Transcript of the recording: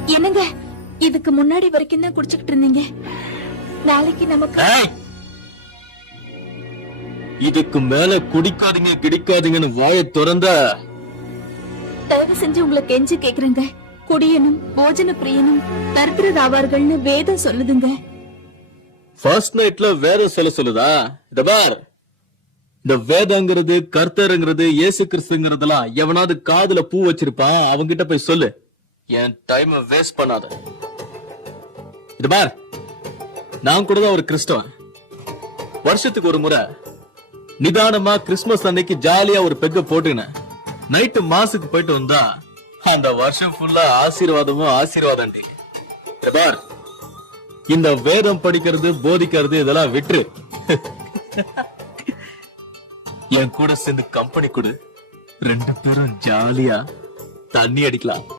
என்னங்க, இதுக்கு முன்னாடி வரைக்கும் தான் குடிச்சுக்கிட்டு இருந்தீங்க. நாளைக்கு நமக்கு இதுக்கு மேல குடிக்காதீங்க கிடைக்காதீங்கன்னு வாயை திறந்த தயவு செஞ்சு உங்களை கெஞ்சி கேக்குறேங்க. குடியனும் போஜன பிரியனும் தரித்திரராவார்கள்னு வேதம் சொல்லுதுங்க. ஃபர்ஸ்ட் நைட்ல வேதம் சொல்லுதா? இந்த பார், இந்த வேதங்கிறது கர்த்தருங்கிறது இயேசு கிறிஸ்துங்கிறதெல்லாம் எவனாவது காதுல பூ வச்சிருப்பான், அவங்கிட்ட போய் சொல்லு. என் டைம் வேஸ்ட் பண்ணாத. இது பார், நான் கூட தான் ஒரு கிறிஸ்தவன். வருஷத்துக்கு ஒரு முறை நிதானமா கிறிஸ்துமஸ் அன்னைக்கு ஜாலியா ஒரு பெக்க போட்டுனேன். நைட்டு மாசுக்கு போயிட்டு வந்தா அந்த வருஷம் ஃபுல்லா ஆசீர்வாதம். பார், இந்த வேதம் படிக்கிறது போதிக்கிறது இதெல்லாம் விட்டுரு. என் கூட சேர்ந்து கம்பெனி கொடு, 2 பேரும் ஜாலியா தண்ணி அடிக்கலாம்.